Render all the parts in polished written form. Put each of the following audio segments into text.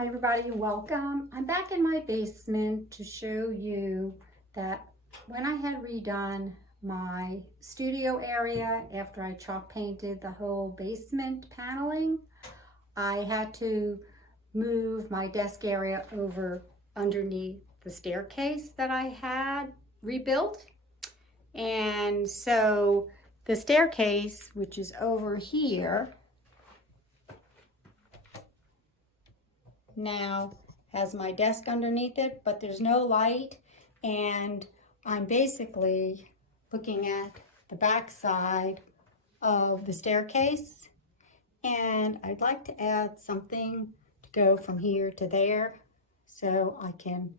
Hi everybody, welcome. I'm back in my basement to show you that when I had redone my studio area after I chalk painted the whole basement paneling, I had to move my desk area over underneath the staircase that I had rebuilt. And so the staircase, which is over here, now has my desk underneath it, but there's no light, and I'm basically looking at the back side of the staircase, and I'd like to add something to go from here to there so I can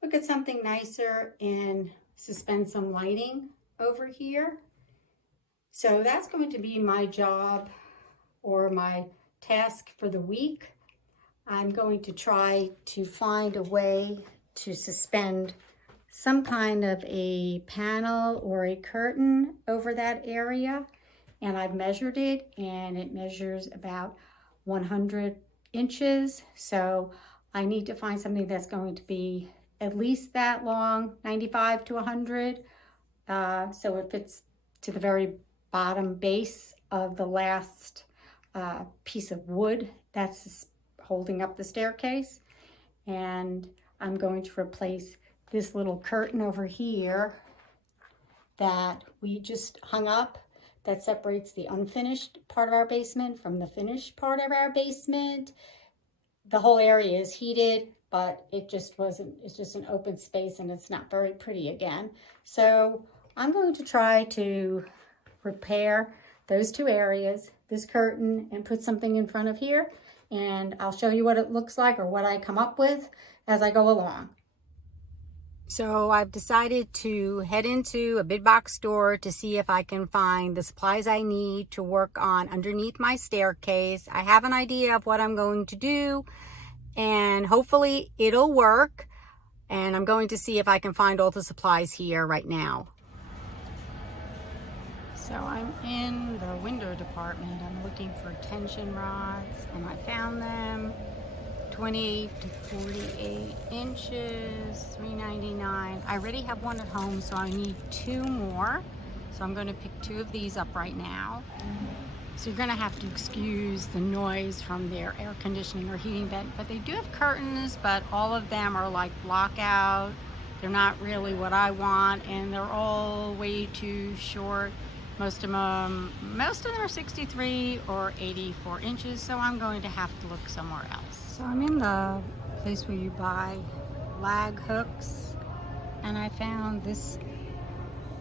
look at something nicer and suspend some lighting over here. So that's going to be my job or my task for the week. I'm going to try to find a way to suspend some kind of a panel or a curtain over that area. And I've measured it, and it measures about 100 inches. So I need to find something that's going to be at least that long, 95 to 100. So it fits to the very bottom base of the last piece of wood that's holding up the staircase. And I'm going to replace this little curtain over here that we just hung up that separates the unfinished part of our basement from the finished part of our basement. The whole area is heated, but it's just an open space and it's not very pretty again. So I'm going to try to repair those two areas, this curtain, and put something in front of here. And I'll show you what it looks like or what I come up with as I go along. So I've decided to head into a big box store to see if I can find the supplies I need to work on underneath my staircase. I have an idea of what I'm going to do, and hopefully it'll work. And I'm going to see if I can find all the supplies here right now. So I'm in the window department. I'm looking for tension rods, and I found them. 28 to 48 inches, $3.99. I already have one at home, so I need two more. So I'm going to pick two of these up right now. So you're going to have to excuse the noise from their air conditioning or heating vent, but they do have curtains, but all of them are like blockout. They're not really what I want, and they're all way too short. Most of them are 63 or 84 inches, so I'm going to have to look somewhere else. So I'm in the place where you buy lag hooks, and I found this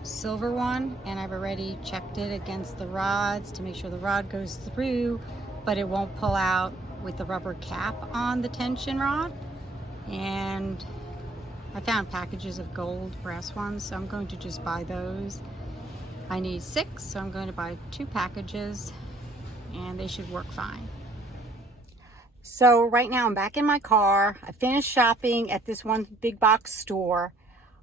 silver one, and I've already checked it against the rods to make sure the rod goes through, but it won't pull out with the rubber cap on the tension rod. And I found packages of gold brass ones, so I'm going to just buy those. I need 6, so I'm going to buy 2 packages, and they should work fine. So right now I'm back in my car. I finished shopping at this one big box store.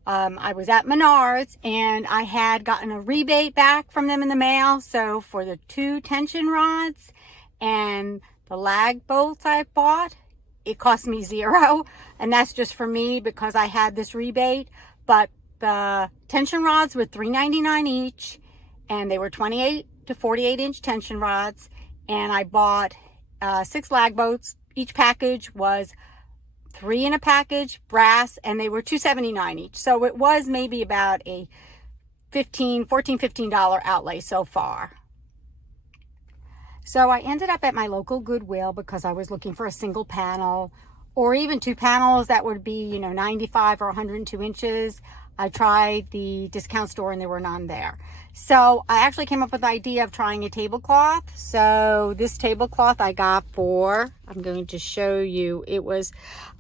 I was at Menards, and I had gotten a rebate back from them in the mail. So for the 2 tension rods and the lag bolts I bought, it cost me $0. And that's just for me because I had this rebate. But the tension rods were $3.99 each, and they were 28 to 48 inch tension rods. And I bought 6 lag bolts. Each package was 3 in a package, brass, and they were $2.79 each. So it was maybe about a $15 outlay so far. So I ended up at my local Goodwill because I was looking for a single panel or even 2 panels that would be, 95 or 102 inches. I tried the discount store and there were none there. So I actually came up with the idea of trying a tablecloth. So this tablecloth I got for, I'm going to show you, it was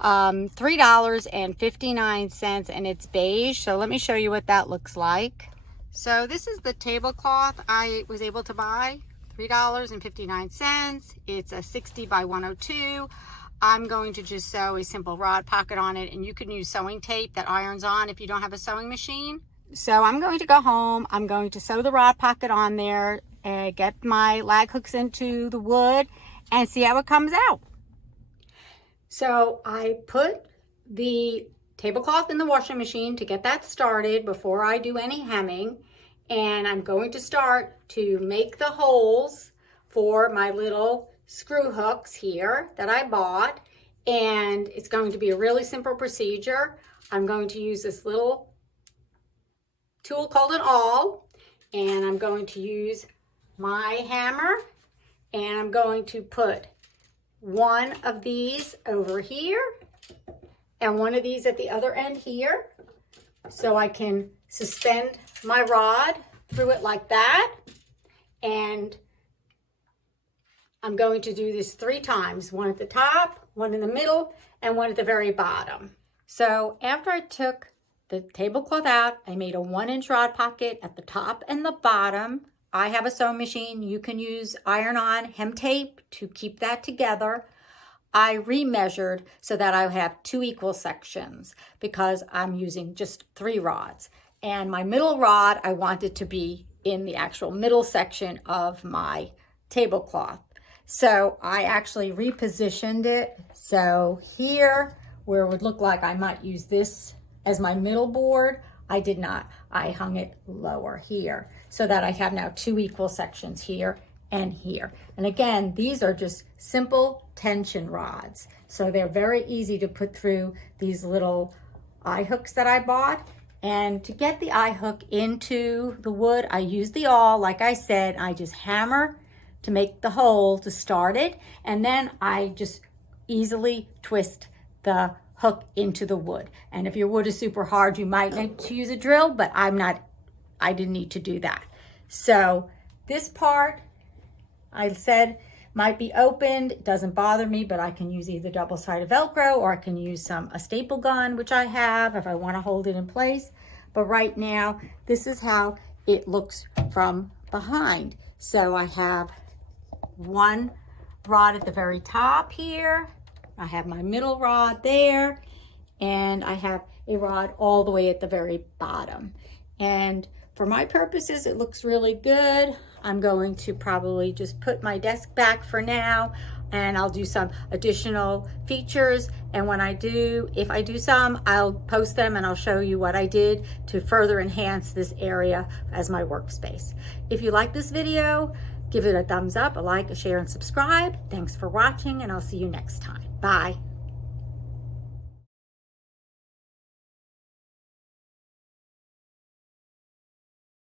$3.59, and it's beige. So let me show you what that looks like. So this is the tablecloth I was able to buy, $3.59. It's a 60 by 102. I'm going to just sew a simple rod pocket on it, and you can use sewing tape that irons on if you don't have a sewing machine. So I'm going to go home. I'm going to sew the rod pocket on there, get my lag hooks into the wood, and see how it comes out. So I put the tablecloth in the washing machine to get that started before I do any hemming. And I'm going to start to make the holes for my little screw hooks here that I bought. And it's going to be a really simple procedure. I'm going to use this little tool called an awl, and I'm going to use my hammer, and I'm going to put one of these over here and one of these at the other end here, so I can suspend my rod through it like that. And I'm going to do this 3 times, one at the top, one in the middle, and one at the very bottom. So after I took the tablecloth out, I made a 1-inch rod pocket at the top and the bottom. I have a sewing machine. You can use iron-on hem tape to keep that together. I remeasured so that I have 2 equal sections because I'm using just 3 rods. And my middle rod, I wanted to be in the actual middle section of my tablecloth. So I actually repositioned it. So here, where it would look like I might use this as my middle board, I did not. I hung it lower here so that I have now 2 equal sections here and here. And again, these are just simple tension rods. So they're very easy to put through these little eye hooks that I bought. And to get the eye hook into the wood, I use the awl. Like I said, I just hammer to make the hole to start it. And then I just easily twist the hook into the wood. And if your wood is super hard, you might need to use a drill, but I didn't need to do that. So this part, I said, might be opened. It doesn't bother me, but I can use either double-sided Velcro or I can use a staple gun, which I have if I want to hold it in place. But right now, this is how it looks from behind. So I have one rod at the very top here. I have my middle rod there, and I have a rod all the way at the very bottom. And for my purposes, it looks really good. I'm going to probably just put my desk back for now, and I'll do some additional features. And when I do, if I do some, I'll post them and I'll show you what I did to further enhance this area as my workspace. If you like this video, give it a thumbs up, a like, a share, and subscribe. Thanks for watching, and I'll see you next time. Bye.